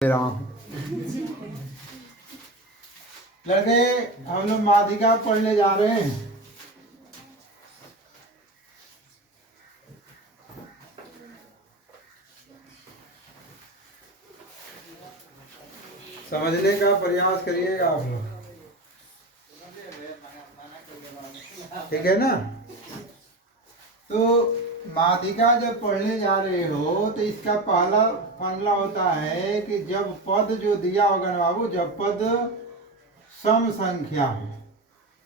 रहा हूँ। लड़के हम लोग माध्यिका पढ़ने जा रहे हैं। समझने का प्रयास करिएगा आप लोग, ठीक है ना। तो माध्यिका जब पढ़ने जा रहे हो तो इसका पहला फॉर्मूला होता है कि जब पद जो दिया होगा ना बाबू, जब पद सम संख्या हो,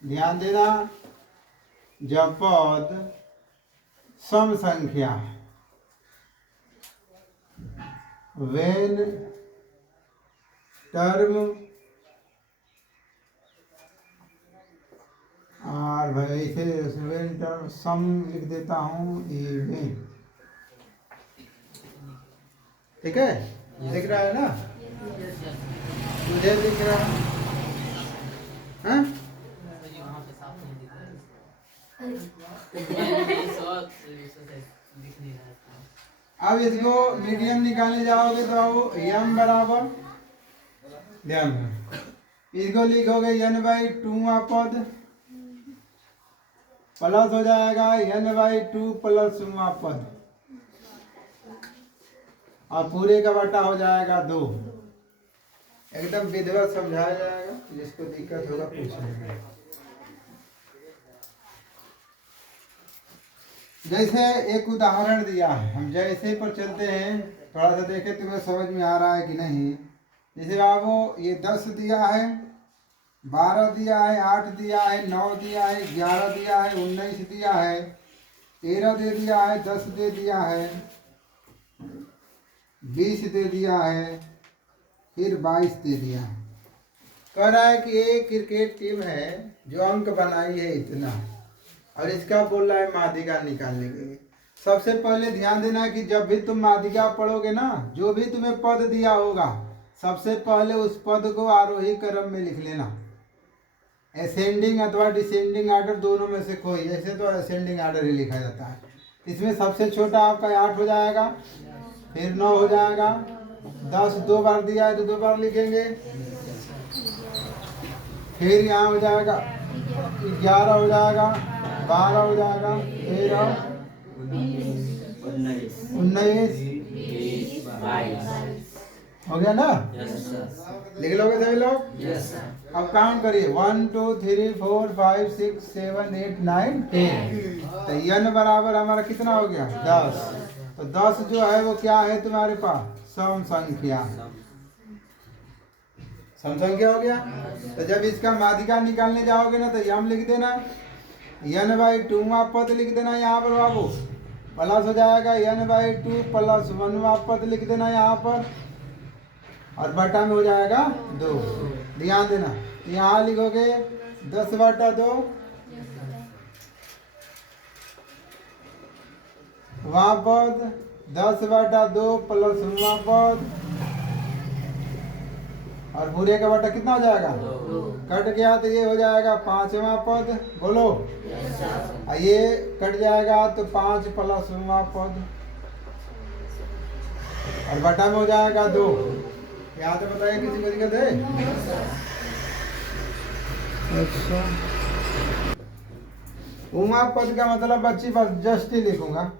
ध्यान देना, जब पद सम संख्या, when term और भाई इसे when term सम लिख देता हूँ इवन, ठीक है। दिख रहा है ना, मुझे दिख रहा है हाँ? अब इसको मीडियम निकालने जाओगे तो आओ यम बराबर, ध्यान दो, इसको लिखोगे n बाई 2 पद प्लस हो जाएगा n बाई 2 प्लस पद और पूरे का बटा हो जाएगा 2। एकदम विधिवत समझाया जाएगा, जिसको दिक्कत होगा पूछेगा। जैसे एक उदाहरण दिया है, हम जैसे पर चलते हैं, थोड़ा सा देखें तुम्हें समझ में आ रहा है कि नहीं। जैसे बाबू ये 10 दिया है, 12 दिया है, 8 दिया है, 9 दिया है, 11 दिया है, 19 दिया है, 13 दे दिया है, 10 दे दिया है, 20 दे दिया है, फिर 22 दे दिया है। कह रहा है कि एक क्रिकेट टीम है जो अंक बनाई है इतना, और इसका बोल रहा है माध्यिका निकालने के लिए। सबसे पहले ध्यान देना कि जब भी तुम माध्यिका पढ़ोगे ना, जो भी तुम्हें पद दिया होगा, सबसे पहले उस पद को आरोही क्रम में लिख लेना, असेंडिंग अथवा डिसेंडिंग आर्डर दोनों में से कोई। ऐसे तो असेंडिंग आर्डर ही लिखा जाता है। इसमें सबसे छोटा आपका 8 हो जाएगा, फिर 9 हो जाएगा, 10 2 बार दिया है तो 2 बार लिखेंगे, फिर यहाँ हो जाएगा 11 हो जाएगा, 12 हो जाएगा, 13 19 हो गया ना। लिख लोगे सभी लोग। अब काउंट करिए 1 2 3 4 5 6 7 8 9 10। तो n बराबर हमारा कितना हो गया 10। तो 10 जो है वो क्या है तुम्हारे पास, सम संख्या, सम संख्या हो गया। तो जब इसका माध्यिका निकालने जाओगे ना तो यम लिख देना, n बाई 2 पद लिख देना यहाँ पर बाबू, प्लस हो जाएगा n बाई 2 प्लस 1 पद लिख देना यहाँ पर, और बटा में हो जाएगा 2। ध्यान देना, यहाँ लिखोगे 10 बटा 2, वहाँ पद 10 बटा 2 प्लस वहाँ पद, और बुरे का बटा कितना हो जाएगा, कट गया तो ये हो जाएगा 5वां पद, बोलो। ये कट जाएगा तो 5 प्लस वहाँ पद, और बटा में हो जाएगा 2। यहाँ तो बताइए किसी को दिक्कत है? अच्छा, उमा पद का मतलब बच्ची बस जस्ट ही लिखूंगा।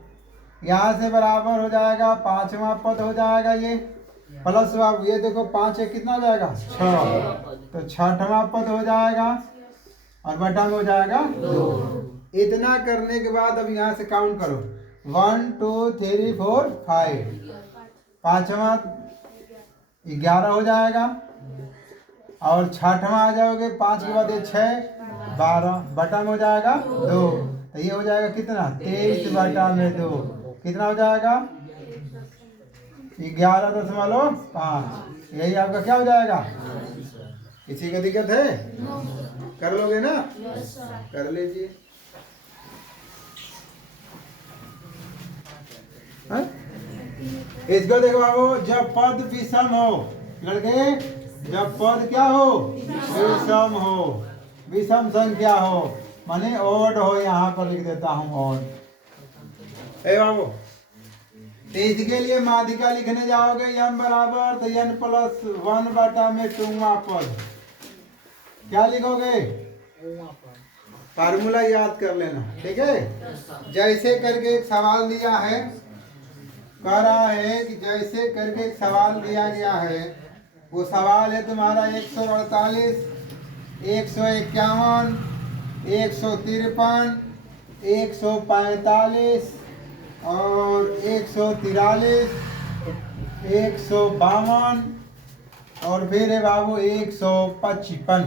यहाँ से बराबर हो जाएगा 5वां पद हो जाएगा ये, प्लस बाबू ये देखो 5 है कितना हो जाएगा 6, तो 6वां पद हो जाएगा, और बटा में हो जाएगा 2। इतना करने के बाद अब यहाँ से काउंट करो 1 2 3 4 5, 5वां 11 हो जाएगा, और 6वां आ जाओगे, 5 के बाद ये 6 12, बटा में हो जाएगा 2। तो ये हो जाएगा कितना 23 बटा में 2, कितना हो जाएगा 11.5। यही आपका क्या हो जाएगा। किसी को दिक्कत है? कर लोगे ना? कर लीजिए। इसको देखो बाबू, जब पद विषम हो, लड़के जब पद क्या हो, विषम हो, विषम संख्या हो, माने ओड हो, यहाँ पर लिख देता हूँ ओड। ए बाबू तो इसके लिए माध्यिका लिखने जाओगे यम बराबर तो n प्लस 1 बटा में 2वां पद। क्या लिखोगे? फार्मूला याद कर लेना, ठीक है। जैसे करके एक सवाल दिया है, कह रहा है कि जैसे करके एक सवाल दिया गया है, वो सवाल है तुम्हारा 148, 151, 153, 145 और 143, 152 और फिर है बाबू 155।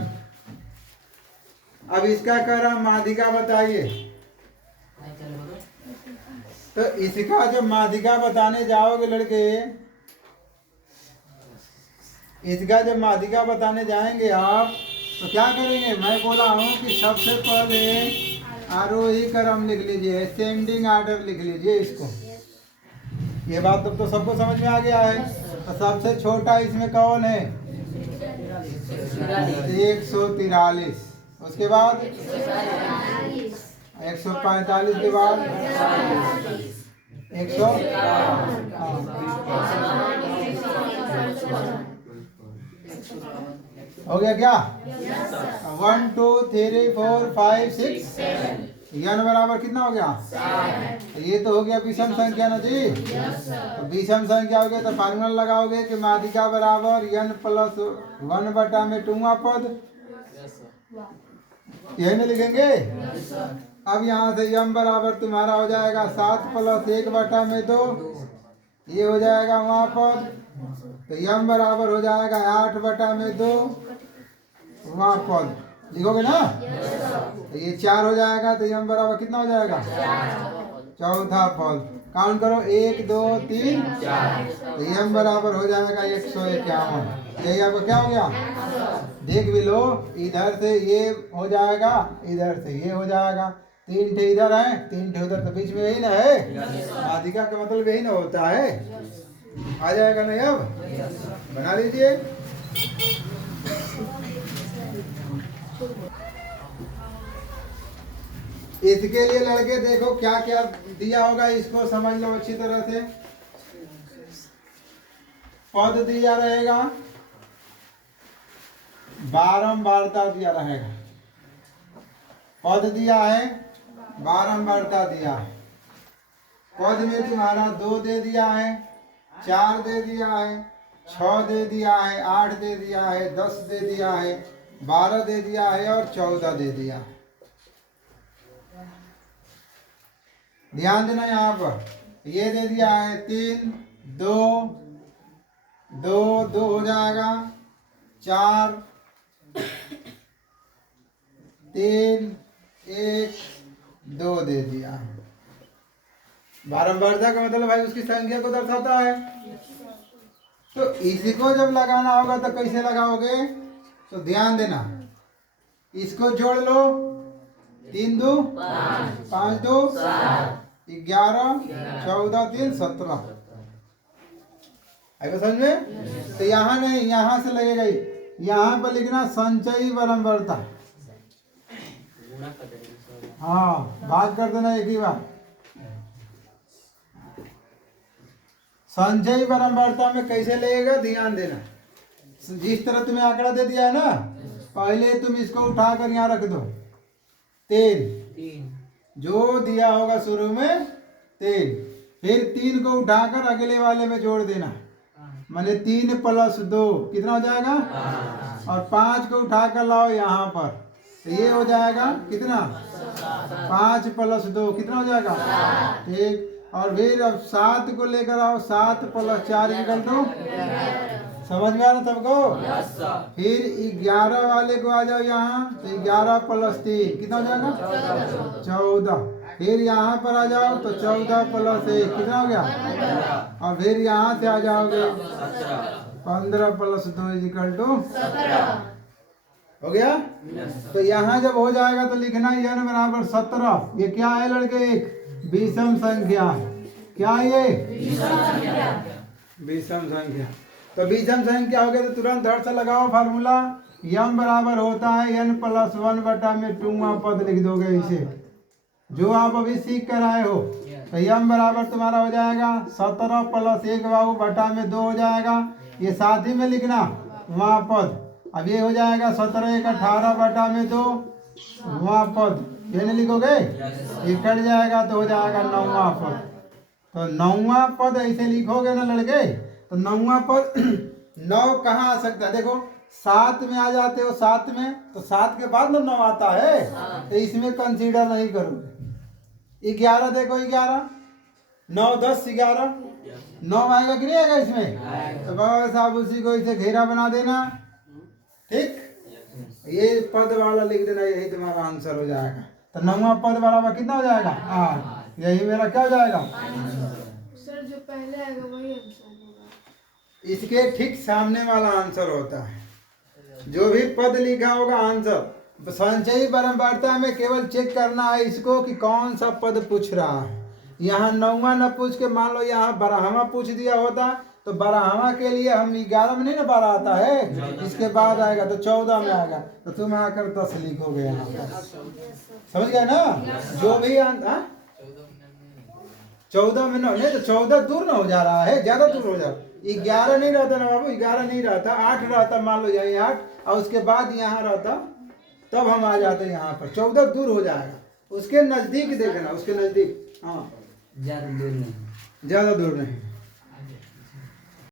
अब इसका कह रहा माध्यिका बताइए। तो इसका जब माध्यिका बताने जाओगे लड़के, इसका जब माध्यिका बताने जाएंगे आप, तो क्या करेंगे? मैं बोला हूँ कि सबसे पहले आरोही क्रम लिख लीजिए, असेंडिंग ऑर्डर लिख लीजिए इसको। ये बात तो सबको समझ में आ गया है। तो सबसे छोटा इसमें कौन है? 143। उसके बाद 145 के बाद 100 हो गया क्या? 1 2 3 4 5 6 यन बराबर कितना हो गया? ये तो हो गया विषम संख्या ना जी। तो विषम संख्या हो गया तो फार्मूला लगाओगे कि माध्यिका बराबर n प्लस 1 बटा में 2वां पद। यही में लिखेंगे। अब यहाँ से m बराबर तुम्हारा हो जाएगा 7 प्लस 1 बटा में 2, ये हो जाएगा वहाँ पद। तो m बराबर हो जाएगा 8 बटा में 2 वहाँ पद। लिखोगे ना? तो ये 4 हो जाएगा। तो m बराबर कितना हो जाएगा? चौथा पद। काउंट करो 1 2 3 4। तो m बराबर हो जाएगा 151। यही आपका क्या हो गया? देख भी लो, इधर से ये हो जाएगा, इधर से ये हो जाएगा। 3 ठे इधर है, 3 ठे उधर, तो बीच में यही ना है। माध्यिका का मतलब यही ना होता है। आ जाएगा नहीं? अब बना लीजिए। इसके लिए लड़के देखो क्या क्या दिया होगा, इसको समझ लो अच्छी तरह से। पद दिया रहेगा, बारंबारता दिया रहेगा। पद दिया है, बारंबारता दिया है। पद में तुम्हारा 2 दे दिया है, 4 दे दिया है, 6 दे दिया है, 8 दे दिया है, 10 दे दिया है, 12 दे दिया है और 14 दे दिया है। ध्यान देना यहाँ पर। ये दे दिया है 3 2 2 2 हो जाएगा, 4 3 1 2 दे दिया। बारंबारता का मतलब भाई उसकी संख्या को दर्शाता है। तो इसी को जब लगाना होगा तो कैसे लगाओगे? तो ध्यान देना, इसको जोड़ लो। 3 2 5 2 11 14 3 17। आएगा समझ में? तो यहाँ नहीं, यहाँ से लगेगा। यहाँ पर लिखना संचयी बारंबारता। हाँ, बात कर देना एक ही बार। संचयी बारंबारता में कैसे लगेगा ध्यान देना। जिस तरह तुम्हें आंकड़ा दे दिया है ना, पहले तुम इसको उठाकर यहाँ रख दो। 3 जो दिया होगा शुरू में 3, फिर 3 को उठाकर अगले वाले में जोड़ देना, माने 3 प्लस 2 कितना हो जाएगा? और 5 को उठाकर लाओ यहाँ पर, तो ये हो जाएगा कितना? 5 प्लस 2 कितना हो जाएगा? ठीक। और फिर अब 7 को लेकर आओ, 7 प्लस 4 इक्वल टू, समझ में आ रहा सबको? फिर 11 वाले को आ जाओ यहाँ, तो 11 प्लस 3 कितना हो जाएगा? 14। फिर यहाँ पर आ जाओ तो 14 प्लस 1 कितना हो गया? और फिर यहाँ से आ जाओगे 15 प्लस 2 इक्वल टू हो गया। तो यहाँ जब हो जाएगा तो लिखना n बराबर 17। ये क्या है लड़के? एक विषम संख्या। क्या है ये? विषम संख्या। तो विषम संख्या हो गया तो तुरंत हर से लगाओ फार्मूला। m बराबर होता है n प्लस 1 बटा में 2वां पद लिख दोगे इसे, जो आप अभी सीख कर आए हो। तो यम बराबर तुम्हारा हो जाएगा 17 प्लस 1 बाबू बटा में 2 हो जाएगा। ये साथ ही में लिखना वहाँ पद। अब ये हो जाएगा 17 1 18 बटा में 2 वहाँ पद। ये नहीं लिखोगे, ये कट जाएगा तो हो जाएगा 9वां पद। तो 9वां पद ऐसे लिखोगे ना लड़के, तो 9वां पद 9 कहाँ आ सकता है? देखो 7 में आ जाते हो, 7 में तो 7 के बाद 9 आता है, तो इसमें कंसीडर नहीं करोगे। 11 देखो 11 9 10 11 9 आएगा कि नहीं आएगा इसमें? तो बस आप उसी को इसे घेरा बना देना, ठीक। ये पद वाला लिख देना, यही तुम्हारा आंसर हो जाएगा। तो 9वां पद बराबर कितना हो जाएगा? 8। यही मेरा क्या हो जाएगा? सर जो पहले आएगा वही आंसर होगा। इसके ठीक सामने वाला आंसर होता है, जो भी पद लिखा होगा आंसर। संचयी परम्परता में केवल चेक करना है इसको कि कौन सा पद पूछ रहा है। यहाँ 9वां न पूछ के मान लो यहाँ 12वां पूछ दिया होता, तो 12वां के लिए हम 11 में नहीं ना 12 आता है, इसके बाद आएगा तो 14 में आएगा, तो तुम आकर 10 लिखोगे यहाँ पर। समझ गए ना? जो भी 14 में नहीं तो 14 दूर ना हो जा रहा है, ज्यादा दूर हो जा रहा है। 11 नहीं रहता ना बाबू, 11 नहीं रहता, 8 रहता, मान लो जाए 8 और उसके बाद यहाँ रहता, तब हम आ जाते यहाँ पर। 14 दूर हो जाएगा, उसके नजदीक देखना, उसके नजदीक। हाँ ज्यादा दूर नहीं, ज्यादा दूर नहीं।